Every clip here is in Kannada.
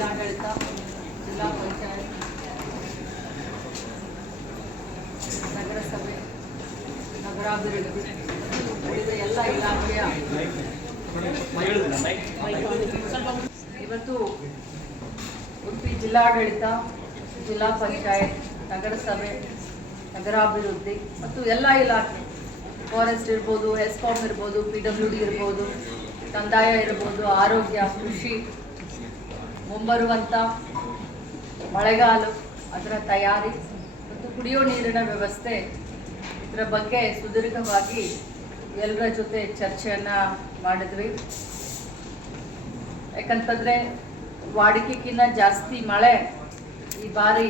ಜಿಲ್ಲಾಡಳಿತ, ಜಿಲ್ಲಾ ಪಂಚಾಯತ್, ನಗರಸಭೆ, ನಗರಾಭಿವೃದ್ಧಿ, ಉಳಿದ ಎಲ್ಲ ಇಲಾಖೆಯ ಇವತ್ತು ಉಡುಪಿ ಜಿಲ್ಲಾಡಳಿತ, ಜಿಲ್ಲಾ ಪಂಚಾಯತ್, ನಗರಸಭೆ, ನಗರಾಭಿವೃದ್ಧಿ ಮತ್ತು ಎಲ್ಲ ಇಲಾಖೆ, ಫಾರೆಸ್ಟ್ ಇರ್ಬೋದು ಎಸ್ಕಾಮ್ ಇರ್ಬೋದು, ಪಿ ಡಬ್ಲ್ಯೂ ಡಿ ಇರ್ಬೋದು, ಕಂದಾಯ ಇರ್ಬೋದು, ಆರೋಗ್ಯ, ಕೃಷಿ ಮುಂಬರುವಂಥ ಮಳೆಗಾಲ, ಅದರ ತಯಾರಿ ಮತ್ತು ಕುಡಿಯೋ ನೀರಿನ ವ್ಯವಸ್ಥೆ ಇದರ ಬಗ್ಗೆ ಸುದೀರ್ಘವಾಗಿ ಎಲ್ಲರ ಜೊತೆ ಚರ್ಚೆಯನ್ನು ಮಾಡಿದ್ವಿ. ಯಾಕಂತಂದ್ರೆ ವಾಡಿಕೆಗಿನ್ನ ಜಾಸ್ತಿ ಮಳೆ ಈ ಬಾರಿ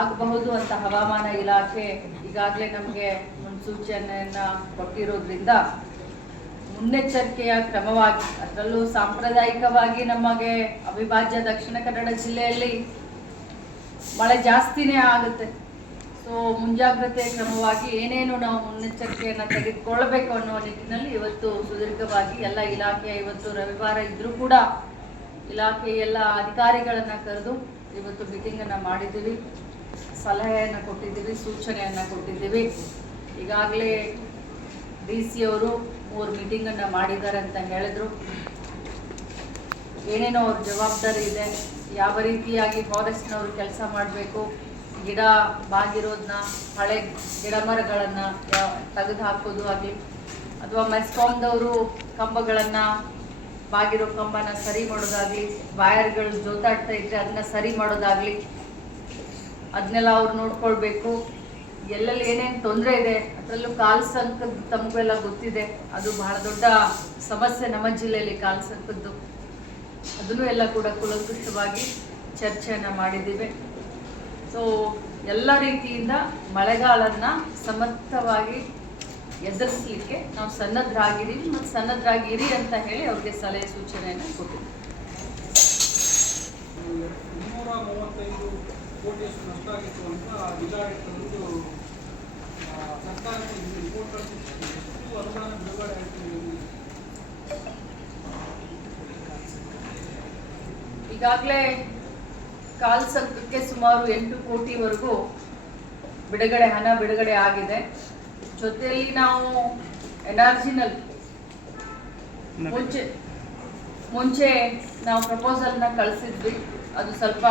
ಆಗಬಹುದು ಅಂತ ಹವಾಮಾನ ಇಲಾಖೆ ಈಗಾಗಲೇ ನಮಗೆ ಮುನ್ಸೂಚನೆಯನ್ನ ಕೊಟ್ಟಿರೋದ್ರಿಂದ ಮುನ್ನೆಚ್ಚರಿಕೆಯ ಕ್ರಮವಾಗಿ, ಅದರಲ್ಲೂ ಸಾಂಪ್ರದಾಯಿಕವಾಗಿ ನಮಗೆ ಅವಿಭಾಜ್ಯ ದಕ್ಷಿಣ ಕನ್ನಡ ಜಿಲ್ಲೆಯಲ್ಲಿ ಮಳೆ ಜಾಸ್ತಿನೇ ಆಗುತ್ತೆ. ಸೊ ಮುಂಜಾಗ್ರತೆ ಕ್ರಮವಾಗಿ ಏನೇನು ನಾವು ಮುನ್ನೆಚ್ಚರಿಕೆಯನ್ನು ತೆಗೆದುಕೊಳ್ಳಬೇಕು ಅನ್ನೋ ನಿಟ್ಟಿನಲ್ಲಿ ಇವತ್ತು ಸುದೀರ್ಘವಾಗಿ ಎಲ್ಲ ಇಲಾಖೆಯ ಇವತ್ತು ರವಿವಾರ ಇದ್ರೂ ಕೂಡ ಇಲಾಖೆ ಎಲ್ಲ ಅಧಿಕಾರಿಗಳನ್ನು ಕರೆದು ಇವತ್ತು ಮೀಟಿಂಗನ್ನು ಮಾಡಿದ್ದೀವಿ. ಸಲಹೆಯನ್ನು ಕೊಟ್ಟಿದ್ದೀವಿ, ಸೂಚನೆಯನ್ನು ಕೊಟ್ಟಿದ್ದೀವಿ. ಈಗಾಗಲೇ ಡಿ ಸಿ ಅವರು ಮೂರು ಮೀಟಿಂಗನ್ನು ಮಾಡಿದ್ದಾರೆ ಅಂತ ಹೇಳಿದ್ರು. ಏನೇನೋ ಅವ್ರ ಜವಾಬ್ದಾರಿ ಇದೆ. ಯಾವ ರೀತಿಯಾಗಿ ಫಾರೆಸ್ಟ್ನವರು ಕೆಲಸ ಮಾಡಬೇಕು? ಗಿಡ ಬಾಗಿರೋದನ್ನ ಹಳೆ ಗಿಡ ಮರಗಳನ್ನು ತೆಗೆದು ಹಾಕೋದು ಆಗಲಿ, ಅಥವಾ ಮೆಸ್ಕಾಮ್ದವರು ಕಂಬಗಳನ್ನು ಬಾಗಿರೋ ಕಂಬನ ಸರಿ ಮಾಡೋದಾಗಲಿ, ವಾಯರ್ಗಳು ಜೋತಾಡ್ತಾ ಇದ್ರೆ ಅದನ್ನ ಸರಿ ಮಾಡೋದಾಗಲಿ, ಅದನ್ನೆಲ್ಲ ಅವ್ರು ನೋಡ್ಕೊಳ್ಬೇಕು. ಎಲ್ಲೆಲ್ಲಿ ಏನೇನು ತೊಂದರೆ ಇದೆ, ಅದರಲ್ಲೂ ಕಾಲ್ ಸಂಕದ ತಮಗೆಲ್ಲ ಗೊತ್ತಿದೆ. ಅದು ಬಹಳ ದೊಡ್ಡ ಸಮಸ್ಯೆ ನಮ್ಮ ಜಿಲ್ಲೆಯಲ್ಲಿ ಕಾಲ್ ಸಂಕದ್ದು. ಅದನ್ನು ಎಲ್ಲ ಕೂಡ ಕುಲಂಕುಷವಾಗಿ ಚರ್ಚೆಯನ್ನು ಮಾಡಿದ್ದೀವಿ. ಸೊ ಎಲ್ಲ ರೀತಿಯಿಂದ ಮಳೆಗಾಲನ್ನ ಸಮರ್ಥವಾಗಿ ಎದುರಿಸಲಿಕ್ಕೆ ನಾವು ಸನ್ನದ್ಧರಾಗಿದ್ದೀವಿ ಮತ್ತು ಸನ್ನದ್ಧರಾಗಿರಿ ಅಂತ ಹೇಳಿ ಅವ್ರಿಗೆ ಸಲಹೆ ಸೂಚನೆಯನ್ನು ಕೊಟ್ಟಿದ್ದೀವಿ. ಮುನ್ನೂರ ಎಷ್ಟು ನಷ್ಟ ಆಗಿತ್ತು ಅಂತ ಜಿಲ್ಲಾಡಳಿತದೊಂದು ಸರ್ಕಾರಕ್ಕೆ ರಿಪೋರ್ಟ್ ಎಷ್ಟು ಅನುದಾನ ಬಿಡುಗಡೆ ಆಯಿತು ಈಗಾಗಲೇ ಕಾಲ್ ಸಂಕಕ್ಕೆ ಸುಮಾರು ಎಂಟು ಕೋಟಿವರೆಗೂ ಬಿಡುಗಡೆ ಹಣ ಬಿಡುಗಡೆ ಆಗಿದೆ. ಜೊತೆಯಲ್ಲಿ ನಾವು ಎನರ್ಜಿನಲ್ಲಿ ಮುಂಚೆ ಮುಂಚೆ ನಾವು ಪ್ರಪೋಸಲ್ನ ಕಳಿಸಿದ್ವಿ. ಅದು ಸ್ವಲ್ಪ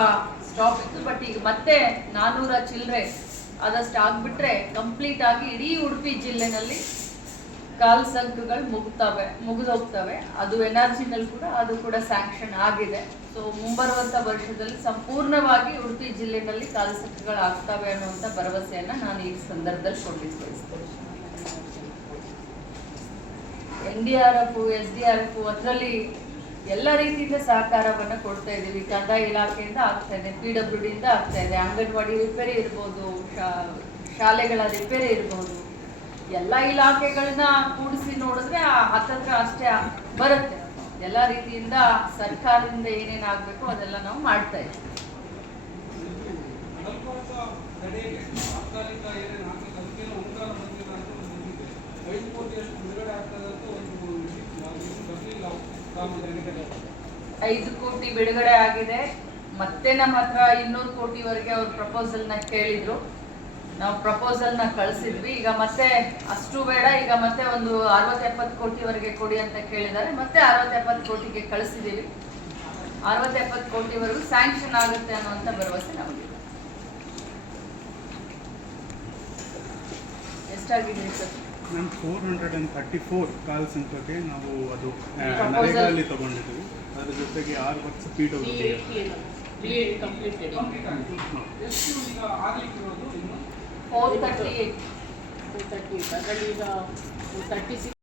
ಸ್ಟಾಪ್ ಇತ್ತು ಬಟ್ ಈಗ ಮತ್ತೆ ನಾನ್ನೂರ ಚಿಲ್ಲರೆ ಆದಷ್ಟು ಆಗ್ಬಿಟ್ರೆ ಕಂಪ್ಲೀಟ್ ಆಗಿ ಇಡೀ ಉಡುಪಿ ಜಿಲ್ಲೆನಲ್ಲಿ ಕಾಲ್ ಸಂಕುಗಳು ಮುಗ್ತವೆ, ಮುಗಿದೋಗ್ತವೆ. ಅದು ಎನರ್ಜಿನಲ್ಲಿ ಕೂಡ, ಅದು ಕೂಡ ಸ್ಯಾಂಕ್ಷನ್ ಆಗಿದೆ. ಸೊ ಮುಂಬರುವಂಥ ವರ್ಷದಲ್ಲಿ ಸಂಪೂರ್ಣವಾಗಿ ಉಡುಪಿ ಜಿಲ್ಲೆನಲ್ಲಿ ಕಾಲ್ ಸಂಕುಗಳು ಆಗ್ತವೆ ಅನ್ನುವಂತ ಭರವಸೆಯನ್ನ ನಾನು ಈ ಸಂದರ್ಭದಲ್ಲಿ ಕೊಡ್ಲಿಕ್ಕೆ ಬಯಸ್ತೇನೆ N D R F, S D R F, ಅದರಲ್ಲಿ ಎಲ್ಲ ರೀತಿಯಿಂದ ಸಹಕಾರವನ್ನು ಕೊಡ್ತಾ ಇದ್ದೀವಿ. ಕಂದಾಯ ಇಲಾಖೆಯಿಂದ ಆಗ್ತಾ ಇದೆ ಪಿ ಡಬ್ಲ್ಯೂ ಡಿಯಿಂದ ಆಗ್ತಾ ಇದೆ, ಅಂಗನವಾಡಿ ರಿಪೇರಿ ಇರ್ಬೋದು ಶಾಲೆಗಳ ರಿಪೇರಿ ಇರ್ಬೋದು. ಎಲ್ಲ ಇಲಾಖೆಗಳನ್ನ ಕೂಡಿಸಿ ನೋಡಿದ್ರೆ ಆ ಹತ್ತತ್ರ ಅಷ್ಟೇ ಬರುತ್ತೆ. ಎಲ್ಲ ರೀತಿಯಿಂದ ಸರ್ಕಾರದಿಂದ ಏನೇನು ಆಗಬೇಕು ಅದೆಲ್ಲ ನಾವು ಮಾಡ್ತಾ ಇದ್ದೀವಿ. ಬಿಡುಗಡೆ ಆಗ್ತದೆ ಅಂತ ಒಂದು ಇದಿತ್ತು ಅದು ಇನ್ನೂ ಬರಲಿಲ್ಲ. ಸಾರ್ವಜನಿಕರಿಗೆ ಐದು ಕೋಟಿ ಬಿಡುಗಡೆ ಆಗಿದೆ. ಮತ್ತೆ ನಮ್ಮ ಹತ್ರ ಇನ್ನೂರು ಕೋಟಿವರೆಗೆ ಅವ್ರ ಪ್ರಪೋಸಲ್ನ ಕೇಳಿದ್ರು. ನಾವು ಪ್ರಪೋಸಲ್ನ ಕಳಿಸಿದ್ವಿ. ಈಗ ಮತ್ತೆ ಅಷ್ಟು ಬೇಡ. ಈಗ ಮತ್ತೆ ಒಂದು ಅರವತ್ತು ಎಪ್ಪತ್ತು ಕೋಟಿವರೆಗೆ ಕೊಡಿ ಅಂತ ಕೇಳಿದ್ದಾರೆ. ಮತ್ತೆ ಅರವತ್ತು ಎಪ್ಪತ್ತು ಕೋಟಿಗೆ ಕಳಿಸಿದ್ದೀವಿ. ಅರವತ್ತು ಎಪ್ಪತ್ತು ಕೋಟಿವರೆಗೂ ಸ್ಯಾಂಕ್ಷನ್ ಆಗುತ್ತೆ ಅನ್ನುವಂತ ಭರವಸೆ ನಮಗೆ ಎಷ್ಟಾಗಿದೆ sir? Ma'am four hundred and thirty four calls ಅಂತಕ್ಕೆ ನಾವು ಅದು ತಗೊಂಡಿದ್ದೀವಿ ನರೇಗಾದಲ್ಲಿ ತಗೊಂಡಿದ್ವಿ ಅದ್ರ ಜೊತೆಗೆ ಆರು ವರ್ಷ P W four thirty eight thirty ಅದರಲ್ಲಿ ಈಗ ತರ್ಟಿ ಸಿಕ್ಸ್